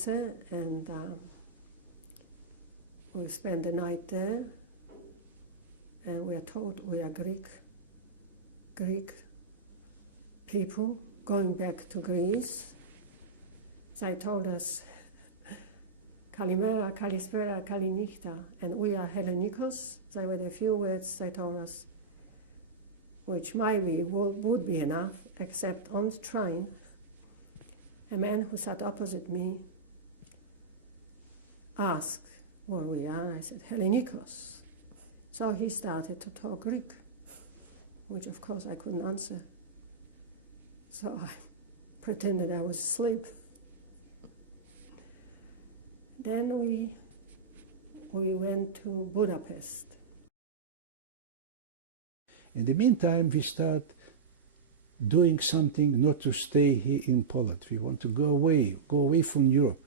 Katowice, and we spent the night there, and we are told we are Greek people going back to Greece. They told us, Kalimera, Kalispera, Kalinichta, and we are Hellenikos. They were the few words they told us, which maybe would be enough, except on the train, a man who sat opposite me asked where we are. I said, Hellenikos. So he started to talk Greek, which of course I couldn't answer. So I pretended I was asleep. Then we went to Budapest. In the meantime, we start doing something not to stay here in Poland. We want to go away from Europe.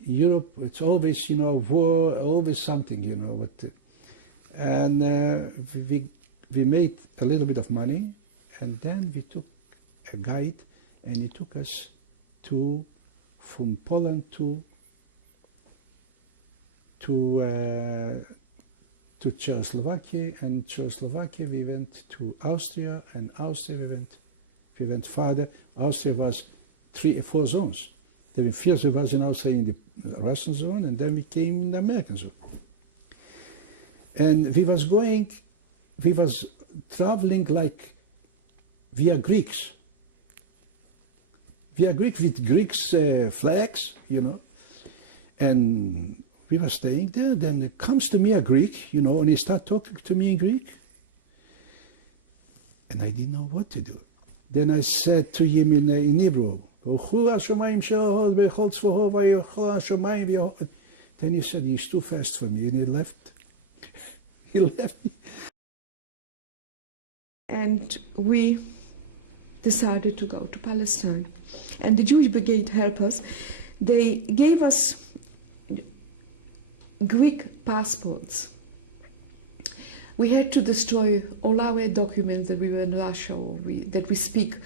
Europe, it's always, war, always something, and we made a little bit of money, and then we took a guide, and he took us from Poland to Czechoslovakia, and Czechoslovakia we went to Austria, and Austria we went farther. Austria was 3 or 4 zones. Then first we was in Austria in the Russian zone, and then we came in the American zone. And we was traveling like we are Greeks. We are Greek with Greeks flags, and we were staying there. Then it comes to me a Greek, and he start talking to me in Greek. And I didn't know what to do. Then I said to him in Hebrew, then he said, he's too fast for me, and he left. He left me. And we decided to go to Palestine. And the Jewish Brigade helped us. They gave us Greek passports. We had to destroy all our documents that we were in Russia or that we speak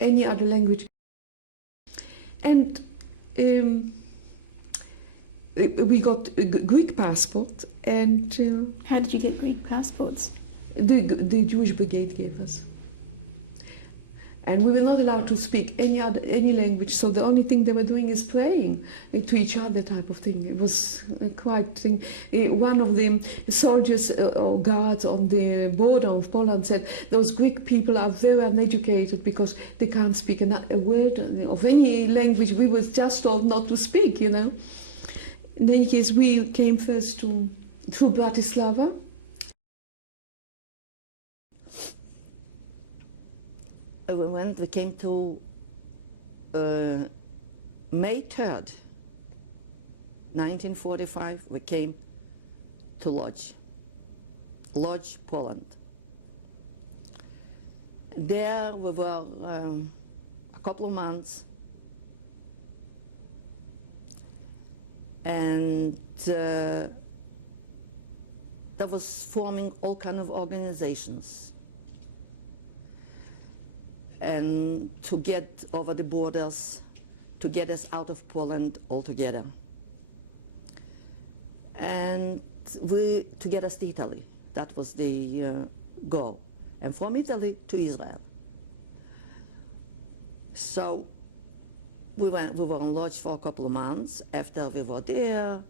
any other language. And we got a Greek passport. And how did you get Greek passports? The Jewish Brigade gave us. And we were not allowed to speak any language, so the only thing they were doing is praying to each other, type of thing. It was quite thing. One of the soldiers or guards on the border of Poland said, those Greek people are very uneducated because they can't speak a word of any language. We were just told not to speak, In any case, we came first through Bratislava. We came to May 3rd, 1945, we came to Lodz, Poland. There we were a couple of months, and there was forming all kind of organizations and to get over the borders, to get us out of Poland altogether. And to get us to Italy. That was the goal. And from Italy to Israel. So we were on Lodz for a couple of months. After we were there,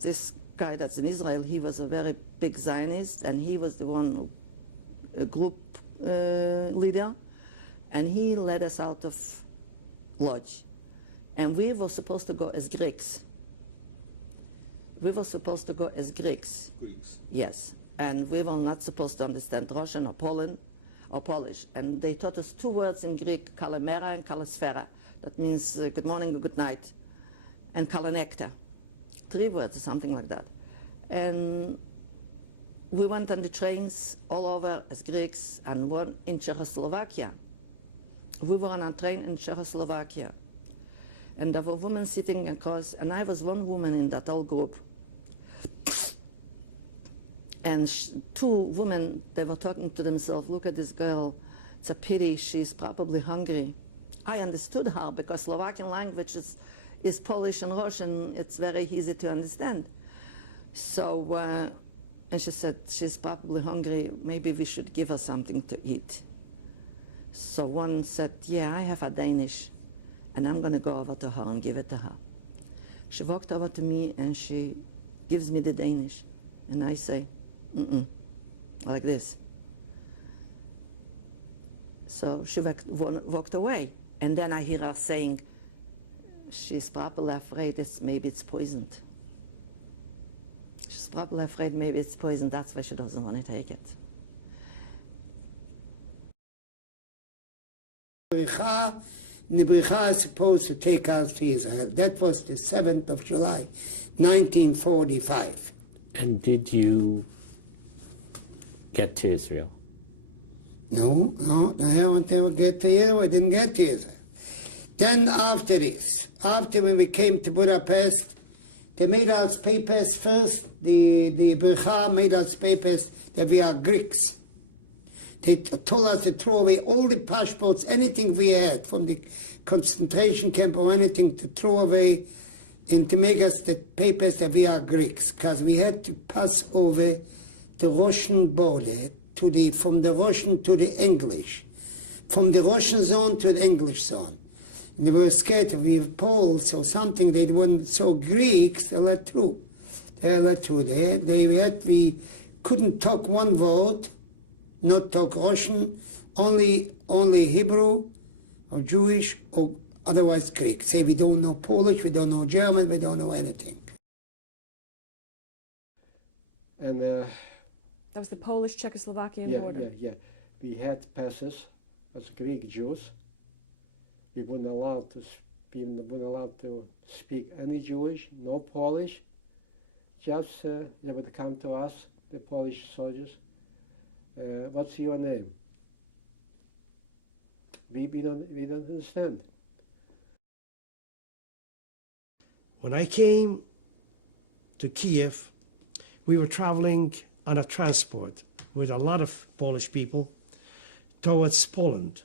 this guy that's in Israel, he was a very big Zionist, and he was the one, a group leader, and he led us out of Lodz. And we were supposed to go as Greeks. Greeks? Yes. And we were not supposed to understand Russian or Polish. And they taught us 2 words in Greek, kalimera and kalisfera. That means good morning or good night. And kalanekta. 3 words or something like that. And we went on the trains all over as Greeks, and one in Czechoslovakia. We were on a train in Czechoslovakia. And there were women sitting across, and I was one woman in that whole group. And 2 women, they were talking to themselves, look at this girl, it's a pity, she's probably hungry. I understood her because Slovakian language is Polish and Russian. It's very easy to understand. So, and she said, she's probably hungry. Maybe we should give her something to eat. So one said, yeah, I have a Danish, and I'm going to go over to her and give it to her. She walked over to me, and she gives me the Danish. And I say, like this. So she walked away. And then I hear her saying, she's probably afraid maybe it's poisoned. She's probably afraid maybe it's poisoned. That's why she doesn't want to take it. The Bricha is supposed to take us to Israel. That was the 7th of July, 1945. And did you get to Israel? No, I haven't ever get to Israel. I didn't get to Israel. Then after this, after when we came to Budapest, they made us papers first. The Bricha made us papers that we are Greeks. They told us to throw away all the passports, anything we had from the concentration camp or anything to throw away and to make us the papers that we are Greeks, because we had to pass over the Russian border from the Russian to the English, from the Russian zone to the English zone. And they were scared if we were Poles or something, they weren't so Greeks, they let through. They let through there. We couldn't talk one word, not talk Russian, only Hebrew or Jewish or otherwise Greek. Say we don't know Polish, we don't know German, we don't know anything. And that was the Polish-Czechoslovakian border? Yeah. We had passes as Greek Jews. We weren't allowed to speak any Jewish, no Polish. Just they would come to us, the Polish soldiers. What's your name? We don't understand. When I came to Kiev, we were traveling on a transport with a lot of Polish people towards Poland.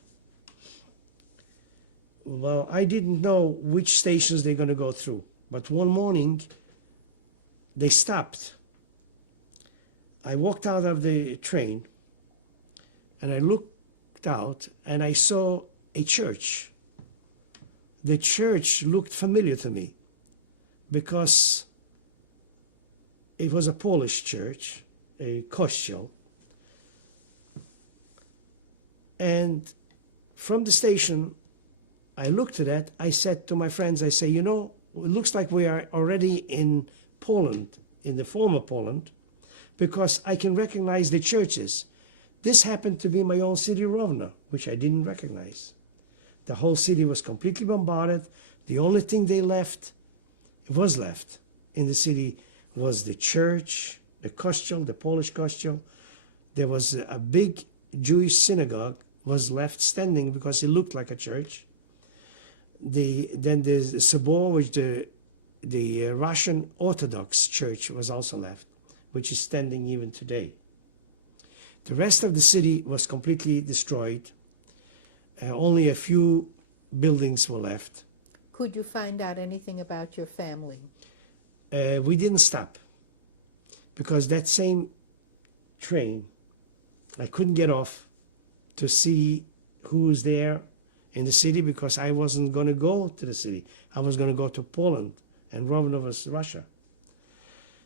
Well, I didn't know which stations they're going to go through, but one morning they stopped. I walked out of the train and I looked out and I saw a church. The church looked familiar to me because it was a Polish church, a kościół. And from the station, I looked at that, I said to my friends, I say, you know, it looks like we are already in Poland, in the former Poland, because I can recognize the churches. This happened to be my own city, Rovno, which I didn't recognize. The whole city was completely bombarded. The only thing was left in the city was the church, the kościół, the Polish kościół. There was a big Jewish synagogue was left standing because it looked like a church. Then the Sobor, which the Russian Orthodox Church was also left, which is standing even today. The rest of the city was completely destroyed. Only a few buildings were left. Could you find out anything about your family? We didn't stop because that same train, I couldn't get off to see who was there in the city because I wasn't going to go to the city. I was going to go to Poland, and Rovno was Russia.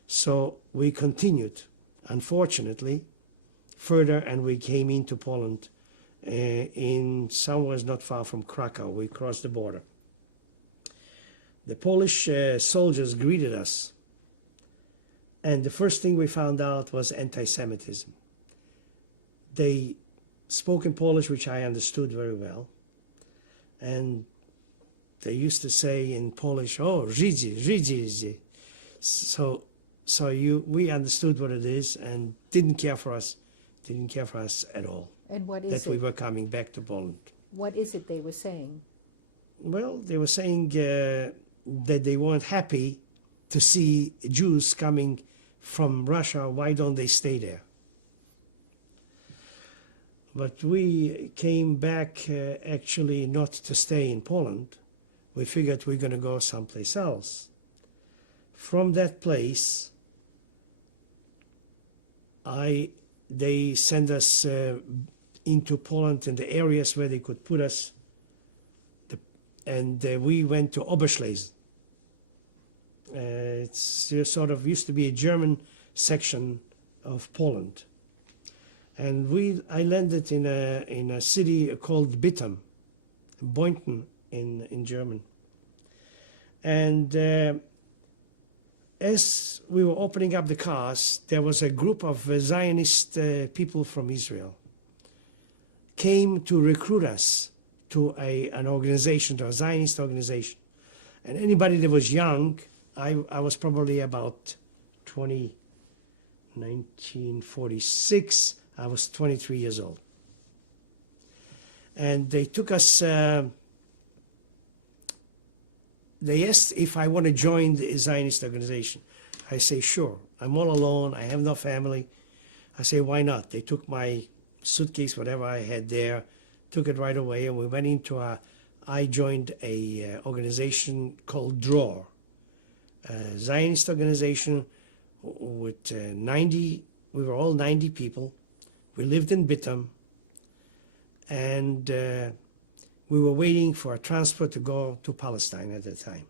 So we continued, unfortunately, further, and we came into Poland in somewhere not far from Krakow. We crossed the border. The Polish soldiers greeted us, and the first thing we found out was anti-Semitism. They spoke in Polish, which I understood very well, and they used to say in Polish, "Oh, Żydzi, Żydzi, Żydzi." So we understood what it is and didn't care for us at all. And what is that we were coming back to Poland. What is it they were saying? Well, they were saying that they weren't happy to see Jews coming from Russia. Why don't they stay there? But we came back actually not to stay in Poland. We figured we're going to go someplace else. From that place, they sent us into Poland in the areas where they could put us, and we went to Oberschlesien. It's sort of used to be a German section of Poland, and I landed in a city called Boynton in German, and as we were opening up the cars, there was a group of Zionist people from Israel came to recruit us to an organization, to a Zionist organization. And anybody that was young, I was probably about 1946, I was 23 years old. And they took us, they asked if I want to join the Zionist organization. I say, sure. I'm all alone. I have no family. I say, why not? They took my suitcase, whatever I had there, took it right away, and we went into I joined a organization called DROR, a Zionist organization with 90, we were all 90 people. We lived in Bitam, and we were waiting for a transport to go to Palestine at the time.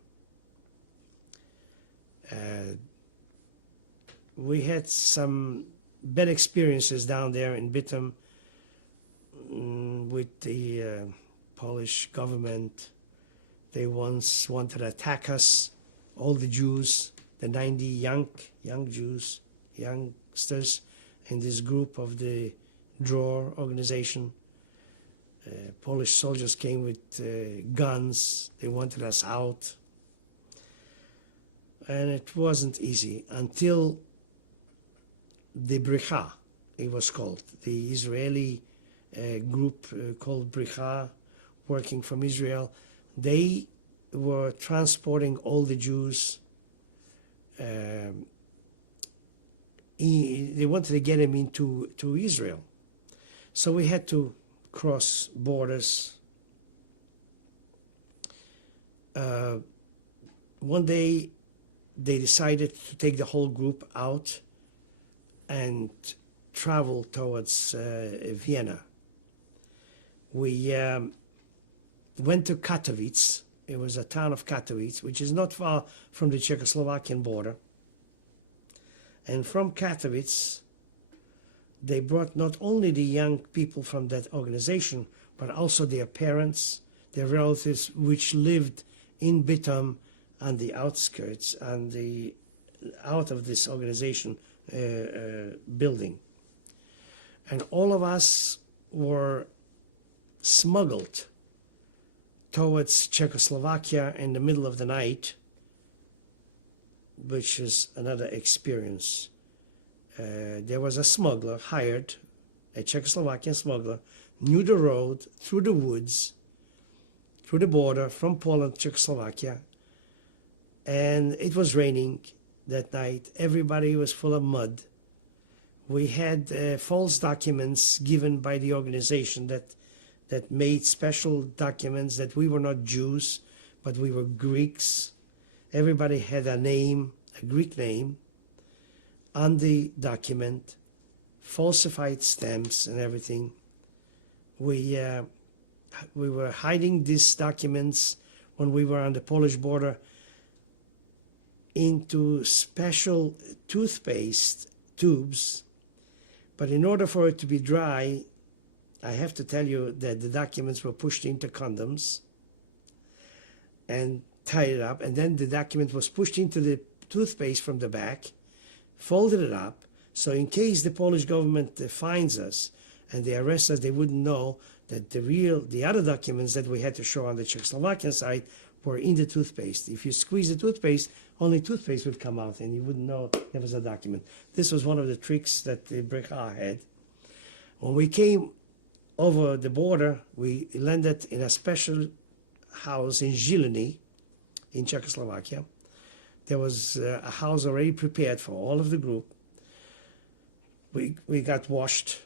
We had some bad experiences down there in Bitam with the Polish government. They once wanted to attack us, all the Jews, the 90 young Jews, youngsters in this group of the DROR organization. Polish soldiers came with guns. They wanted us out. And it wasn't easy until the Bricha, it was called, the Israeli group called Bricha, working from Israel. They were transporting all the Jews. They wanted to get them into Israel. So we had to cross borders. One day they decided to take the whole group out and travel towards Vienna. We went to Katowice. It was a town of Katowice, which is not far from the Czechoslovakian border. And from Katowice, they brought not only the young people from that organization, but also their parents, their relatives, which lived in Bitam on the outskirts and out of this organization building. And all of us were smuggled towards Czechoslovakia in the middle of the night, which is another experience. There was a smuggler hired, a Czechoslovakian smuggler, knew the road through the woods, through the border from Poland to Czechoslovakia, and it was raining that night. Everybody was full of mud. We had false documents given by the organization that made special documents that we were not Jews, but we were Greeks. Everybody had a name, a Greek name, on the document, falsified stamps and everything. We were hiding these documents when we were on the Polish border into special toothpaste tubes. But in order for it to be dry, I have to tell you that the documents were pushed into condoms and tied it up, and then the document was pushed into the toothpaste from the back, folded it up, so in case the Polish government finds us and they arrest us, they wouldn't know that the other documents that we had to show on the Czechoslovakian side were in the toothpaste. If you squeeze the toothpaste, only toothpaste would come out and you wouldn't know there was a document. This was one of the tricks that the Bricha had. When we came over the border, we landed in a special house in Žiliny, in Czechoslovakia. There was a house already prepared for all of the group. We got washed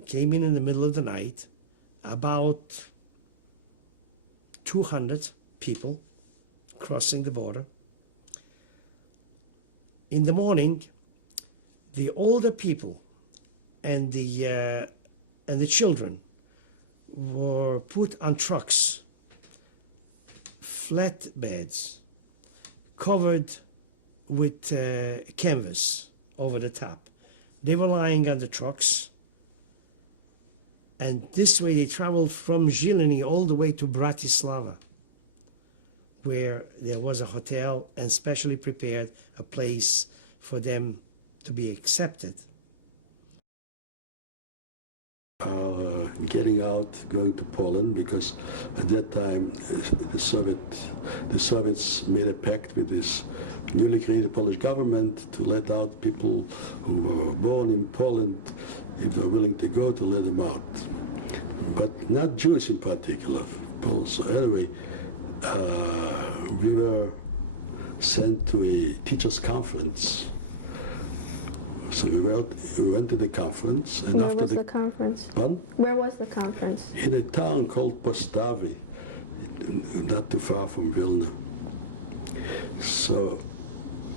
came in the middle of the night, about 200 people crossing the border. In the morning, the older people and the children were put on trucks, flatbeds, covered with canvas over the top. They were lying on the trucks, and this way they traveled from Žiliny all the way to Bratislava, where there was a hotel and specially prepared a place for them to be accepted. Getting out, going to Poland, because at that time the Soviets made a pact with this newly created Polish government to let out people who were born in Poland, if they were willing to go, to let them out. But not Jews in particular, Poles. So anyway, we were sent to a teachers' conference. So we went to the conference. And where was the conference? Pardon? Where was the conference? In a town called Postavi, not too far from Vilna. So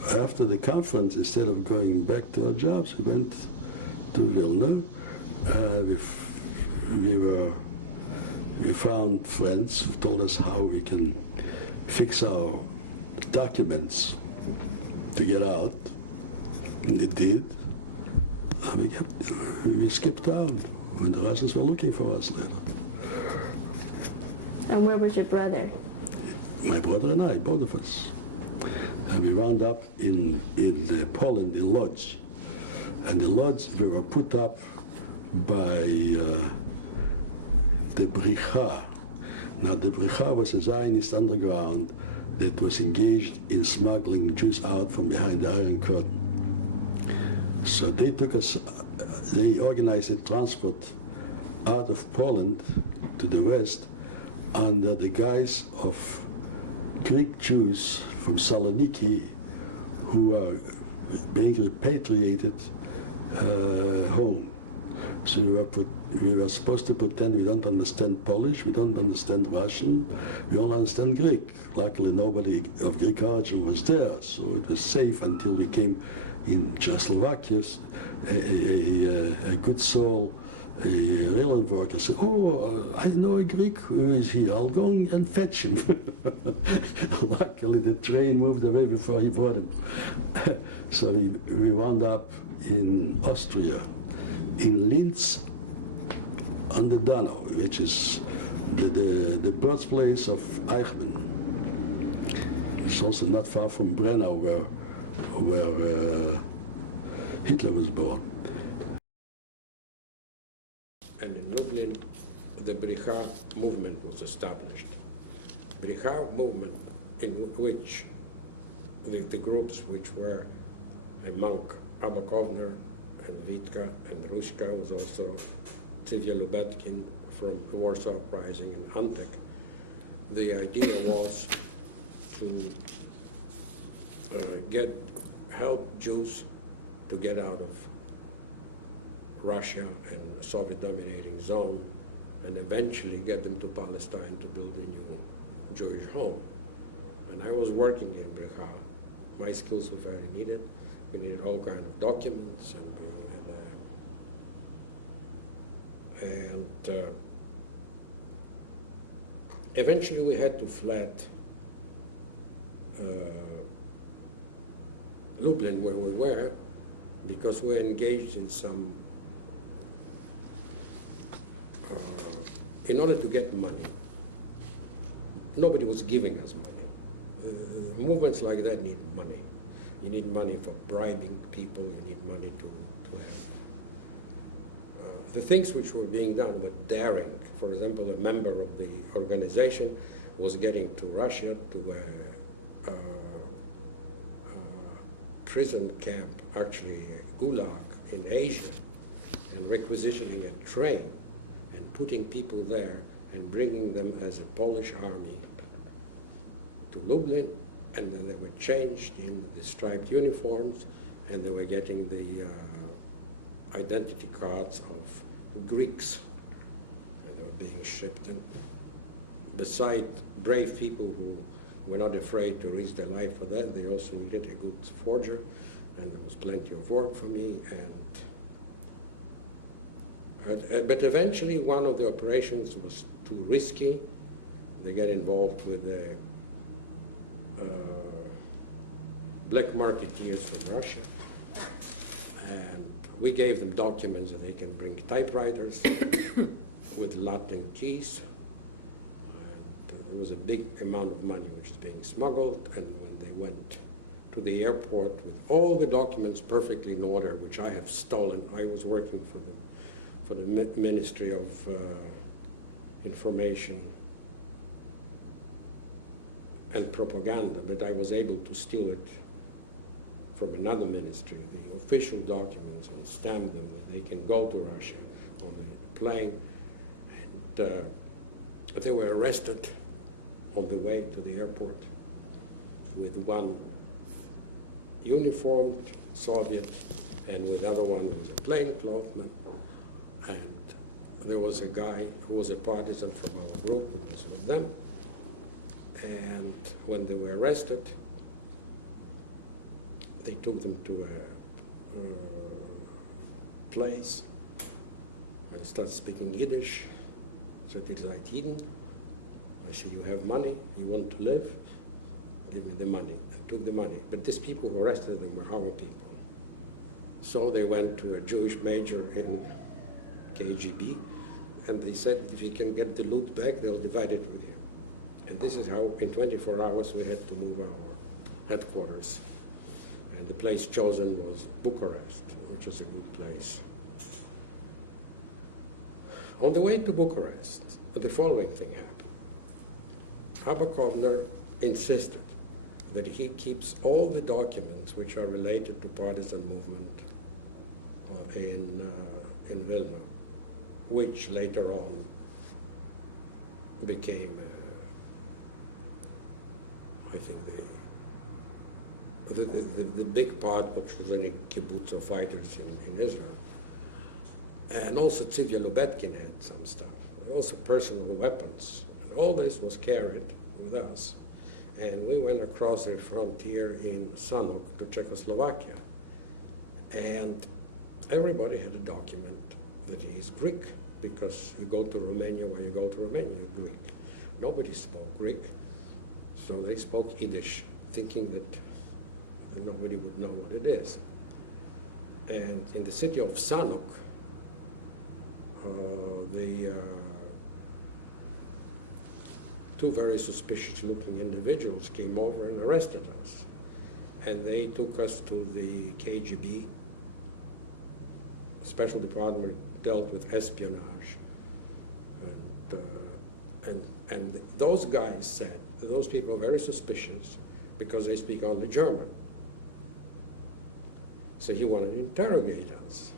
after the conference, instead of going back to our jobs, we went to Vilna. We found friends who told us how we can fix our documents to get out. And they did. We skipped town when the Russians were looking for us later. And where was your brother? My brother and I, both of us. And we wound up in Poland, in Lodz. And in Lodz we were put up by the Bricha. Now the Bricha was a Zionist underground that was engaged in smuggling Jews out from behind the Iron Curtain. So they took us, they organized a transport out of Poland to the west under the guise of Greek Jews from Saloniki who are being repatriated home. So we were supposed to pretend we don't understand Polish, we don't understand Russian, we only understand Greek. Luckily nobody of Greek origin was there, so it was safe until we came in Czechoslovakia. A good soul, a railroad worker said, "Oh, I know a Greek who is here, I'll go and fetch him." Luckily the train moved away before he brought him. So we wound up in Austria, in Linz on the Donau, which is the birthplace of Eichmann. It's also not far from Brenau, where Hitler was born. And in Lublin, the Bricha movement was established. Bricha movement, in which the groups which were a monk, Abba Kovner, and Vitka, and Rushka was also Theo Le Grec from the Warsaw Uprising and Antek. The idea was to help Jews to get out of Russia and the Soviet dominating zone and eventually get them to Palestine to build a new Jewish home. And I was working in Bricha. My skills were very needed. We needed all kinds of documents, and eventually we had to flee Lublin, where we were, because we were engaged in some, in order to get money. Nobody was giving us money. Movements like that need money. You need money for bribing people, you need money to have. The things which were being done were daring. For example, a member of the organization was getting to Russia to a prison camp, actually a gulag in Asia, and requisitioning a train and putting people there and bringing them as a Polish army to Lublin, and then they were changed in the striped uniforms, and they were getting the identity cards of Greeks, and they were being shipped. And beside brave people who were not afraid to risk their life for that, they also needed a good forger, and there was plenty of work for me. But eventually, one of the operations was too risky. They get involved with the black marketeers from Russia, and we gave them documents that they can bring typewriters with Latin keys. And there was a big amount of money which was being smuggled, and when they went to the airport with all the documents perfectly in order, which I have stolen, I was working for the Ministry of Information and Propaganda, but I was able to steal it from another ministry, the official documents, and stamp them, and they can go to Russia on the plane. And they were arrested on the way to the airport with one uniformed Soviet and with other one who was a plainclothesman. And there was a guy who was a partisan from our group who was with them. And when they were arrested, they took them to a place and started speaking Yiddish. So it is like Eden. I said, you have money, you want to live, give me the money. And took the money. But these people who arrested them were our people. So they went to a Jewish major in KGB, and they said, if you can get the loot back, they'll divide it with you. And this is how, in 24 hours, we had to move our headquarters. And the place chosen was Bucharest, which is a good place. On the way to Bucharest, the following thing happened. Abba Kovner insisted that he keeps all the documents which are related to partisan movement in Vilna, which later on became, I think, the big part which was in kibbutz or fighters in Israel. And also Tzivya Lubetkin had some stuff, also personal weapons. And all this was carried with us. And we went across the frontier in Sanok to Czechoslovakia. And everybody had a document that he is Greek, because you go to Romania, when you go to Romania, you're Greek. Nobody spoke Greek, so they spoke Yiddish, thinking that nobody would know what it is. And in the city of Sanok, the two very suspicious-looking individuals came over and arrested us. And they took us to the KGB. Special department dealt with espionage. And those guys said that those people are very suspicious because they speak only German. So he wanted to interrogate us.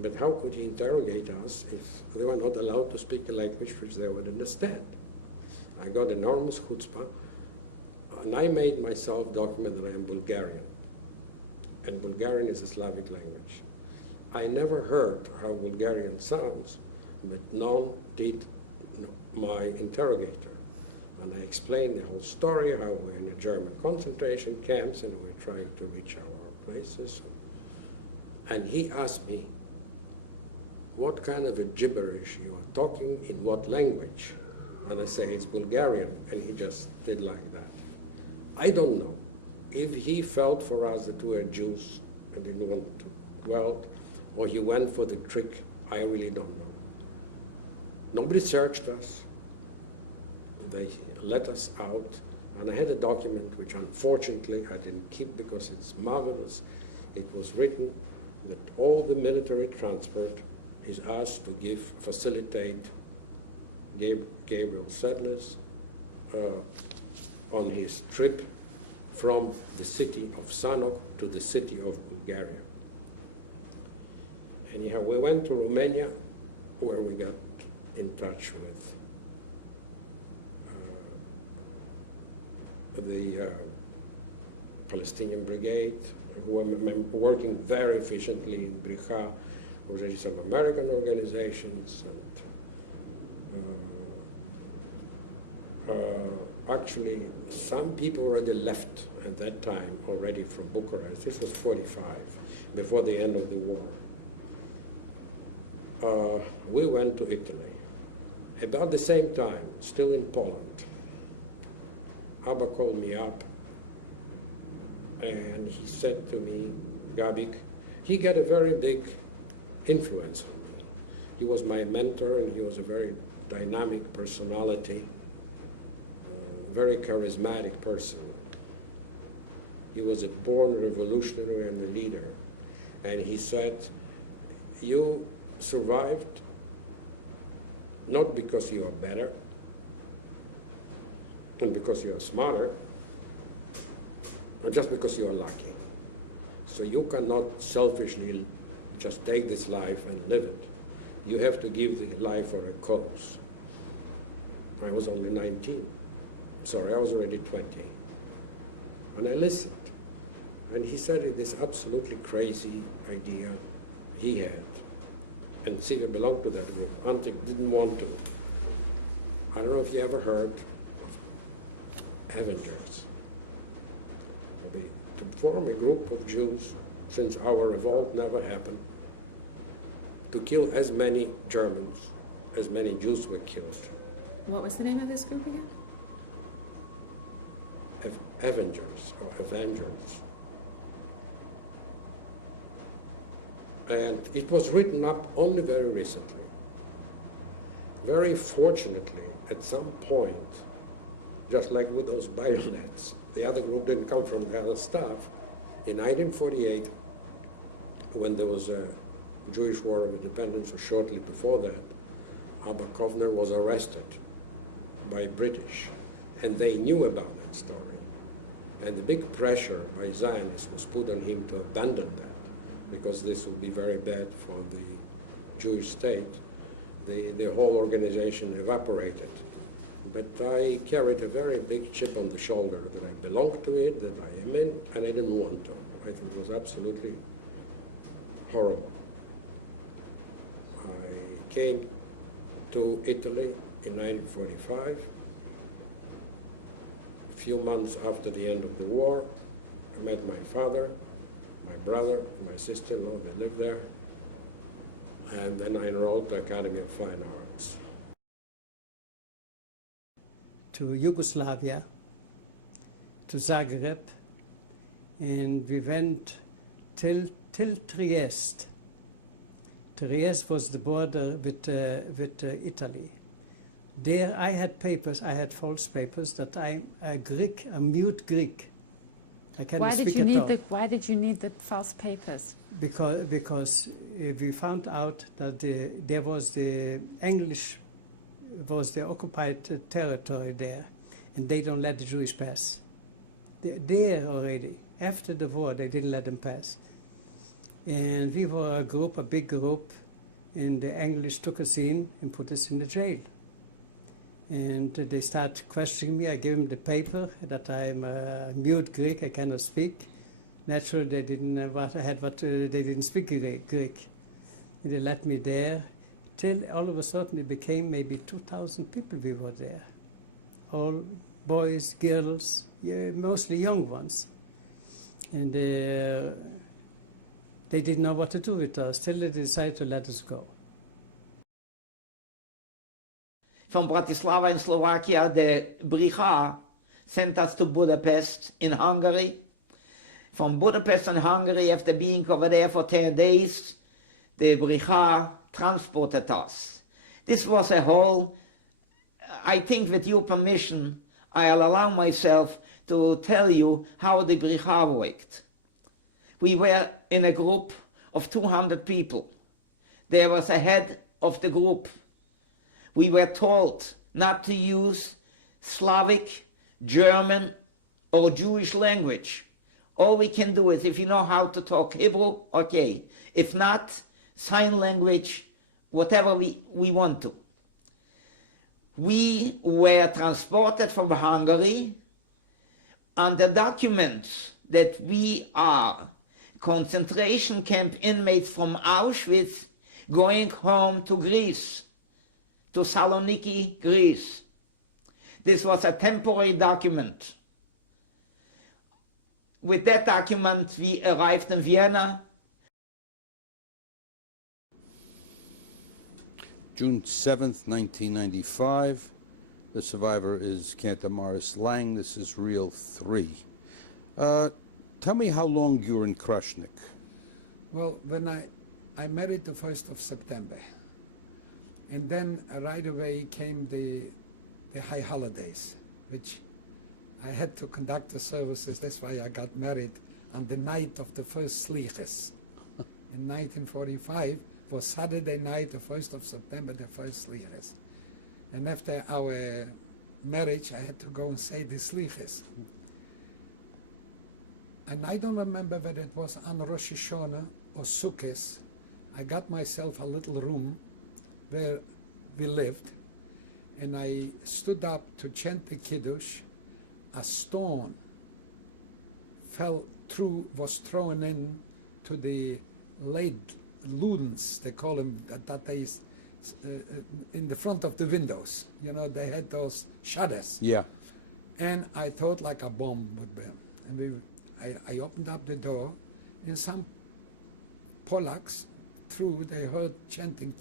But how could he interrogate us if they were not allowed to speak a language which they would understand? I got enormous chutzpah, and I made myself document that I am Bulgarian. And Bulgarian is a Slavic language. I never heard how Bulgarian sounds, but none did my interrogator. And I explained the whole story, how we're in a German concentration camps and we're trying to reach our places. And he asked me, what kind of a gibberish you are talking, in what language? And I say, it's Bulgarian, and he just did like that. I don't know if he felt for us that we were Jews and didn't want to dwell, or he went for the trick. I really don't know. Nobody searched us. They let us out, and I had a document which unfortunately I didn't keep because it's marvelous. It was written that all the military transport is asked to facilitate Gabriel Sedler's on his trip from the city of Sanok to the city of Bulgaria. Anyhow, we went to Romania, where we got in touch with the Palestinian Brigade, who were working very efficiently in Bricha, already some American organizations, and actually some people already left at that time already from Bucharest. This was 45, before the end of the war. We went to Italy. About the same time, still in Poland, Abba called me up and he said to me, Gabik, he got a very big influence on me. He was my mentor and he was a very dynamic personality, very charismatic person. He was a born revolutionary and a leader. And he said, you survived not because you are better and because you are smarter, but just because you are lucky. So you cannot selfishly just take this life and live it. You have to give the life for a cause. I was only 19. Sorry, I was already 20. And I listened. And he said it is absolutely crazy idea he had. And Siva belonged to that group. Antik didn't want to. I don't know if you ever heard of Avengers. To form a group of Jews, since our revolt never happened, to kill as many Germans, as many Jews were killed. What was the name of this group again? Avengers, or Avengers. And it was written up only very recently. Very fortunately, at some point, just like with those bayonets, the other group didn't come from the other staff. In 1948, when there was a Jewish War of Independence, or shortly before that, Abba Kovner was arrested by British, and they knew about that story. And the big pressure by Zionists was put on him to abandon that, because this would be very bad for the Jewish state. The whole organization evaporated. But I carried a very big chip on the shoulder that I belonged to it, that I am in, and I didn't want to. I think it was absolutely horrible. I came to Italy in 1945. A few months after the end of the war, I met my father, my brother, my sister-in-law, they lived there. And then I enrolled the Academy of Fine Arts. To Yugoslavia, to Zagreb, and we went till Trieste. Trieste was the border with Italy. There I had papers, I had false papers that I'm a Greek, a mute Greek. I cannot speak at all. Why did you need the false papers? Because we found out that there was the English was the occupied territory there, and they don't let the Jewish pass. They're there already. After the war, they didn't let them pass. And we were a group, a big group, and the English took us in and put us in the jail. And they started questioning me. I gave them the paper that I'm a mute Greek, I cannot speak. Naturally, they didn't they didn't speak Greek. And they let me there. Till all of a sudden it became maybe 2,000 people we were there. All boys, girls, yeah, mostly young ones. And they didn't know what to do with us till they decided to let us go. From Bratislava in Slovakia, the Bricha sent us to Budapest in Hungary. From Budapest in Hungary, after being over there for 10 days, the Bricha transported us. This was a whole, I think with your permission, I'll allow myself to tell you how the Bricha worked. We were in a group of 200 people. There was a head of the group. We were told not to use Slavic, German, or Jewish language. All we can do is, if you know how to talk Hebrew, okay. If not, sign language, whatever we want to. We were transported from Hungary on the documents that we are concentration camp inmates from Auschwitz going home to Greece, to Saloniki, Greece. This was a temporary document. With that document, we arrived in Vienna. June 7th, 1995. The survivor is Cantor Morris Lang. This is reel 3. Tell me how long you were in Krasnik. Well, when I married the 1st of September, and then right away came the high holidays, which I had to conduct the services. That's why I got married on the night of the first Sliches. In 1945, was Saturday night, the 1st of September, the first Sliches. And after our marriage, I had to go and say the Sliches. And I don't remember whether it was on Rosh Hashanah or Sukkot. I got myself a little room where we lived, and I stood up to chant the Kiddush. A stone was thrown in to the Ludens, they call them, that is in the front of the windows. You know, they had those shutters. Yeah. And I thought like a bomb would burn. And I opened up the door, and some Polacks they heard chanting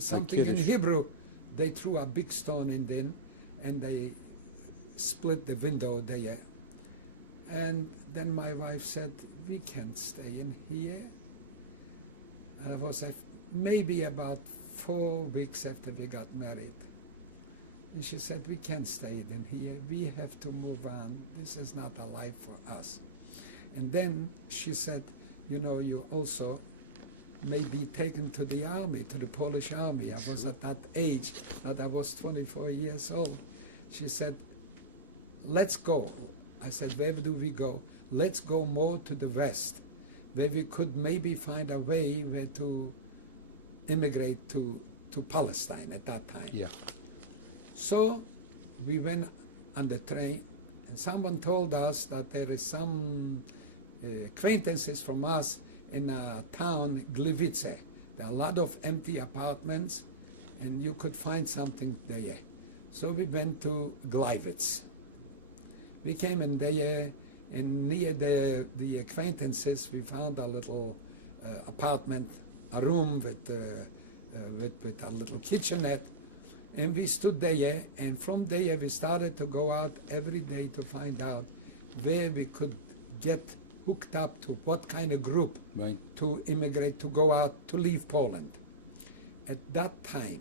something in Hebrew. They threw a big stone in then, and they split the window there. And then my wife said, we can't stay in here. It was maybe about 4 weeks after we got married. And she said, we can't stay in here. We have to move on. This is not a life for us. And then she said, you know, you also may be taken to the army, to the Polish army. I was at that age, that I was 24 years old. She said, let's go. I said, where do we go? Let's go more to the west, where we could maybe find a way where to immigrate to Palestine at that time. Yeah. So we went on the train, and someone told us that there is some acquaintances from us in a town, Gliwice. There are a lot of empty apartments, and you could find something there. So we went to Gliwice. We came in there, and near the acquaintances, we found a little apartment, a room with a little kitchenette, and we stood there, and from there we started to go out every day to find out where we could get hooked up to, what kind of group to immigrate, to go out, to leave Poland. At that time,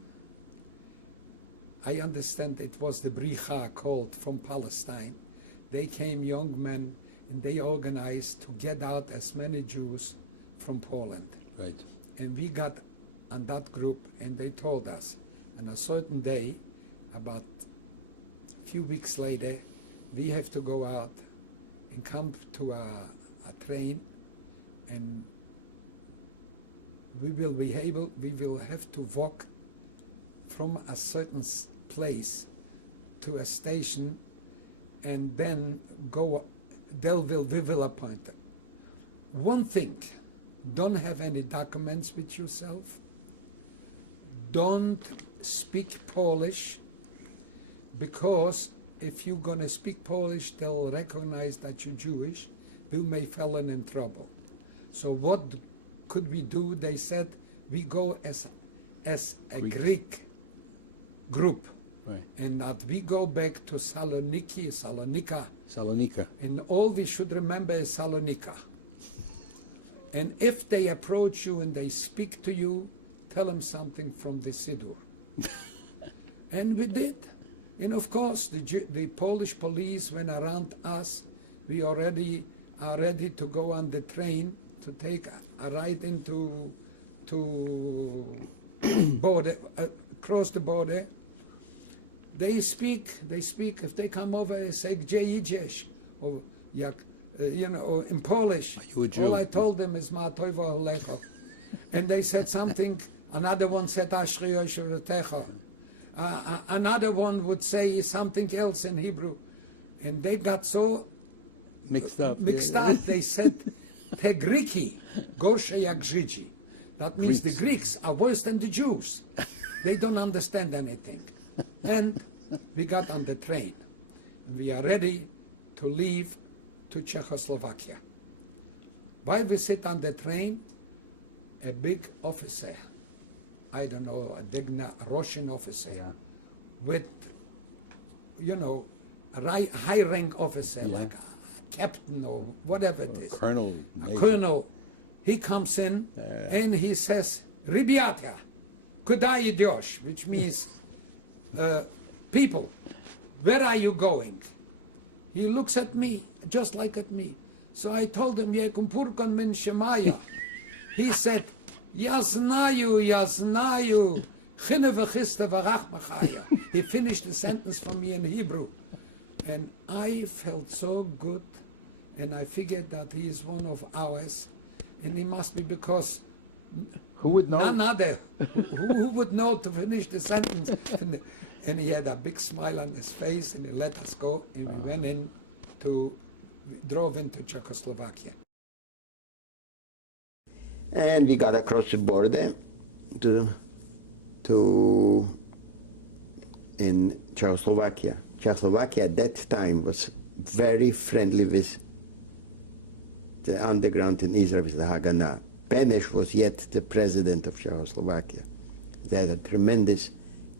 I understand it was the Bricha called from Palestine. They came, young men, and they organized to get out as many Jews from Poland. Right. And we got on that group, and they told us, on a certain day, about a few weeks later, we have to go out and come to a train, and we will have to walk from a certain place to a station, and then we will appoint them. One thing, don't have any documents with yourself, don't speak Polish, because if you're going to speak Polish, they'll recognize that you're Jewish. We may fall in trouble. So what could we do? They said, we go as a Greek group. Right. And that we go back to Salonika. Salonika. And all we should remember is Salonika. And if they approach you and they speak to you, tell them something from the Siddur. And we did. And of course, the Polish police went around us. We already are ready to go on the train to take a ride into border, across the border. They speak. If they come over, they say "Gdzie idziesz," or or in Polish. Are you a Jew? All I told them is "Ma toivo alecho," and they said something. Another one said "Ashri yoshevetecha." Another one would say something else in Hebrew, and they got so mixed up. They said "Te Griki, gorshe jak Żydzi." That means the Greeks are worse than the Jews. They don't understand anything. And we got on the train. We are ready to leave to Czechoslovakia. While we sit on the train, a big officer, I don't know, a Russian officer, with, you know, a high rank officer, like a captain or whatever it is. Colonel. A colonel. He comes in and he says, "Ребята, куда идешь?" which means, people, where are you going? He looks at me, just like at me. So I told him, "Я кумпуркан min Shemaya." He said, "Я знаю, я знаю. Chine v'chiste v'rach machaya." He finished the sentence for me in Hebrew. And I felt so good, and I figured that he is one of ours, and he must be, because who would know? None other. Who would know to finish the sentence? And he had a big smile on his face, and he let us go, and we drove into Czechoslovakia. And we got across the border in Czechoslovakia. Czechoslovakia at that time was very friendly with the underground in Israel, with the Haganah. Beneš was yet the president of Czechoslovakia. They had a tremendous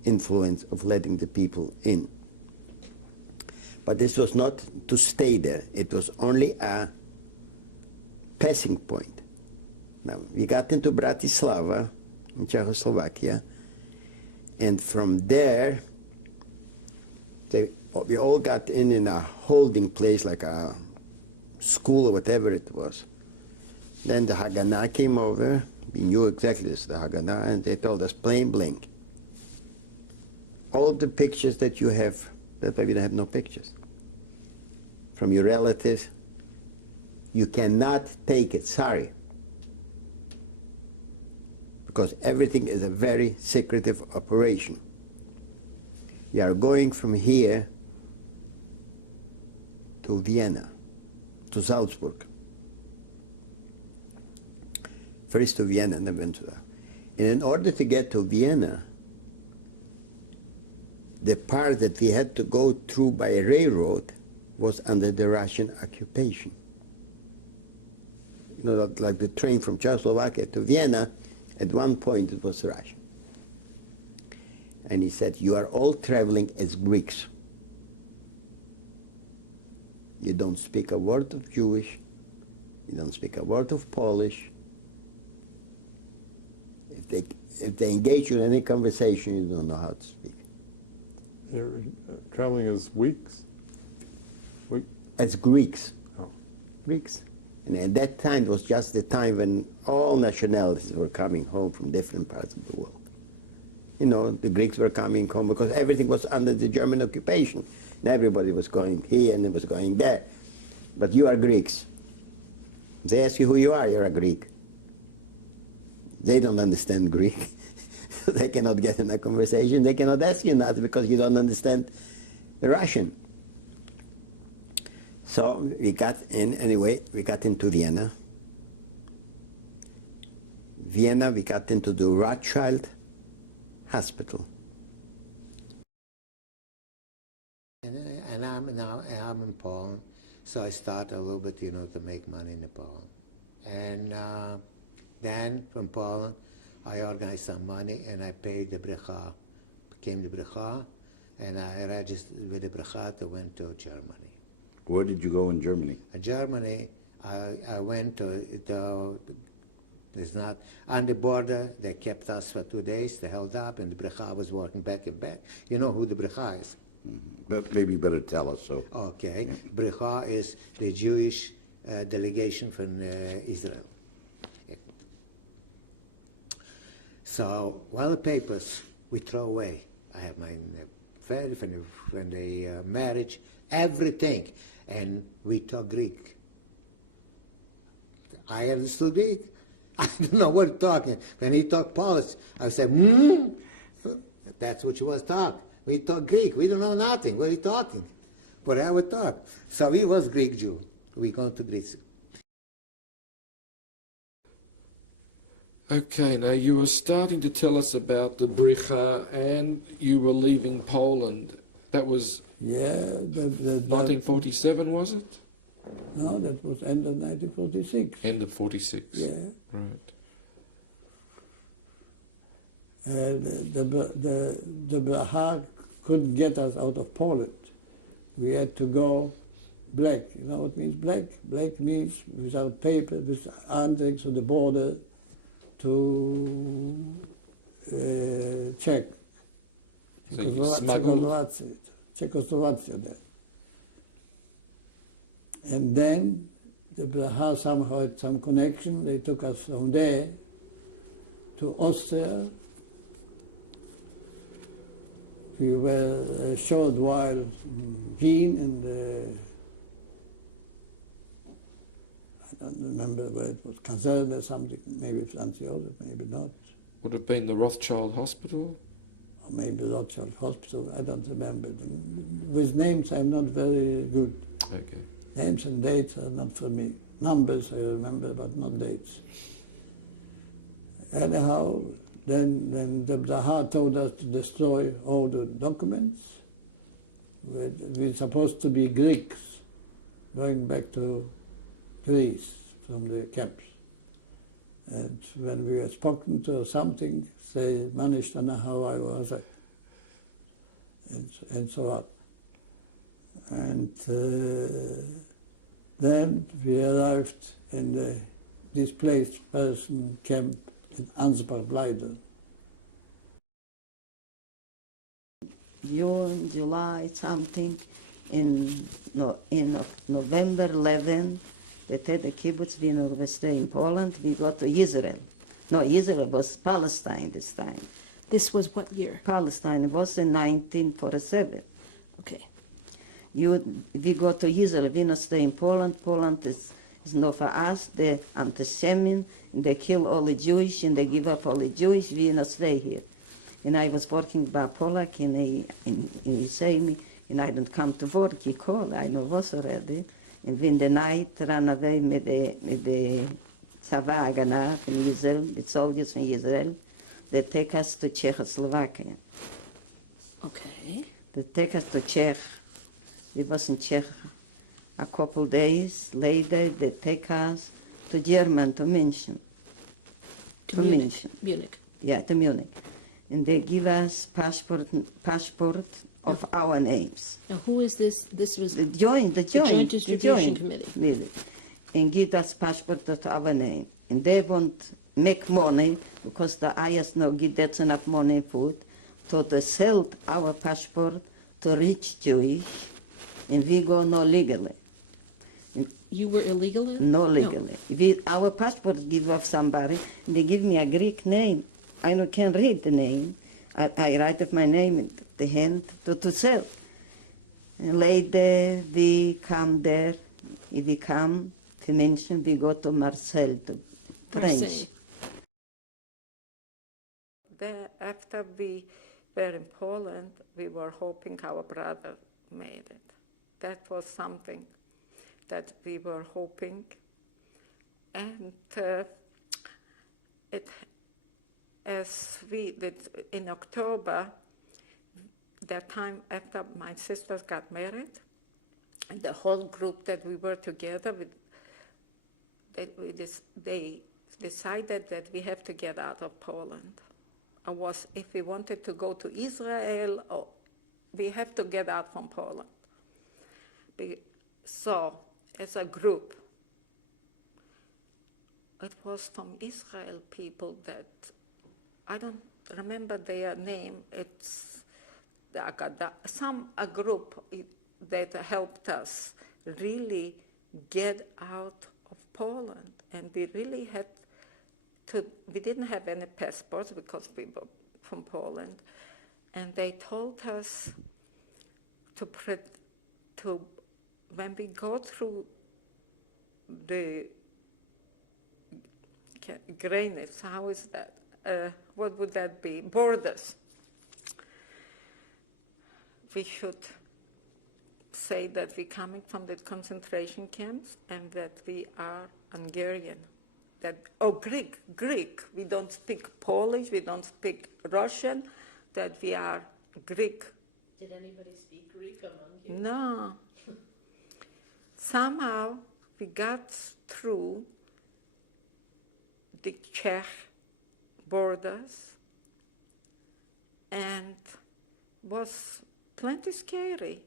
influence of letting the people in. But this was not to stay there. It was only a passing point. Now, we got into Bratislava in Czechoslovakia, and from there, we all got in a holding place, like a school or whatever it was. Then the Haganah came over. We knew exactly this, the Haganah, and they told us plain blank. All the pictures that you have, that's why we don't have no pictures, from your relatives, you cannot take it, sorry. Because everything is a very secretive operation. You are going from here to Vienna, to Salzburg. First to Vienna, and then went to that. And in order to get to Vienna, the part that we had to go through by railroad was under the Russian occupation. You know, like the train from Czechoslovakia to Vienna, at one point it was Russian. And he said, "You are all traveling as Greeks. You don't speak a word of Jewish, you don't speak a word of Polish. If they engage you in any conversation, you don't know how to speak." You're traveling as weeks? As Greeks. Oh. Greeks. And at that time, it was just the time when all nationalities were coming home from different parts of the world. You know, the Greeks were coming home because everything was under the German occupation. And everybody was going here and it was going there. But you are Greeks. They ask you who you are, you're a Greek. They don't understand Greek. They cannot get in a conversation. They cannot ask you nothing because you don't understand the Russian. So we got in, anyway, we got into Vienna. Vienna, we got into the Rothschild Hospital. And I'm in Poland, so I started a little bit, you know, to make money in Poland. And then from Poland, I organized some money and I paid the Bricha, became the Bricha, and I registered with the Bricha to went to Germany. Where did you go in Germany? In Germany, I went to there's not, on the border, they kept us for 2 days, they held up, and the Bricha was working back and back. You know who the Bricha is? But maybe you better tell us so. Okay. Yeah. Bricha is the Jewish delegation from Israel. Yeah. So, all the papers we throw away. I have my family, from the marriage, everything. And we talk Greek. I understood Greek. I don't know what he's talking. When he talked Polish, I said, That's what you was talking. We talk Greek. We don't know nothing. What are you talking? Whatever talk. So he was Greek Jew. We go to Greece. Okay, now you were starting to tell us about the Bricha and you were leaving Poland. That was 1947, was it? No, that was end of 1946. End of 46. Yeah. Right. The Bricha couldn't get us out of Poland. We had to go black. You know what means black? Black means without paper, with anthrax on the border to Czech. So you smuggled? Czechoslovakia there. And then the Bricha somehow had some connection. They took us from there to Austria. We were a short while in Wien and I don't remember where it was, Kaserne or something, maybe Franz Josef, maybe not. Would have been the Rothschild Hospital? Or maybe Rothschild Hospital, I don't remember. With names I'm not very good. Okay. Names and dates are not for me. Numbers I remember, but not dates. Anyhow, then the Bricha told us to destroy all the documents. We're supposed to be Greeks, going back to Greece from the camps. And when we were spoken to or something, they managed to know how I was, and so on. And then we arrived in the displaced person camp in Ansbach-Bleider. June, July, something, in November 11, they had a kibbutz dinner we stay in Poland. We go to Israel. No, Israel was Palestine this time. This was what year? Palestine was in 1947. Okay. We go to Israel. We not stay in Poland. Poland is not for us. The anti-Semites, they kill all the Jewish and they give up all the Jewish. We not stay here. And I was working by Polak and he say me, and I don't come to work. He called. I know was already. And in the night, ran away with the Tzava Agana from Israel, the soldiers from Israel. They take us to Czechoslovakia. Okay. They take us to Czech. We was in Czech a couple days. Later, they take us to Germany, to München. To Munich. Munich. Yeah, to Munich. And they give us passport of our names. Now, who is this? This was the joint distribution committee. And give us passport of our name. And they won't make money because the IS no give that enough money for it. So they sell our passport to rich Jewish, and we go no legally. And you were illegally? No legally. No. Our passport give off somebody, and they give me a Greek name. I can't read the name. I write up my name in the hand to sell. And later we come there. If we come to München, we go to Marseille, to French. There, after we were in Poland, we were hoping our brother made it. That was something that we were hoping. And as we did in October, that time after my sisters got married, and the whole group that we were together with, they decided that we have to get out of Poland. If we wanted to go to Israel, we have to get out from Poland. So, as a group, it was from Israel people that, I don't remember their name, it's a group that helped us really get out of Poland. And we really had to, we didn't have any passports because we were from Poland. And they told us when we go through the granites, how is that? What would that be? Borders. We should say that we're coming from the concentration camps and that we are Hungarian. that, oh, Greek, we don't speak Polish, we don't speak Russian, that we are Greek. Did anybody speak Greek among you? No. Somehow we got through the Czech borders, and was plenty scary.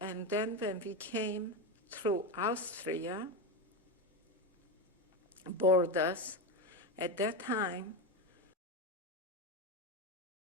And then when we came through Austria borders, at that time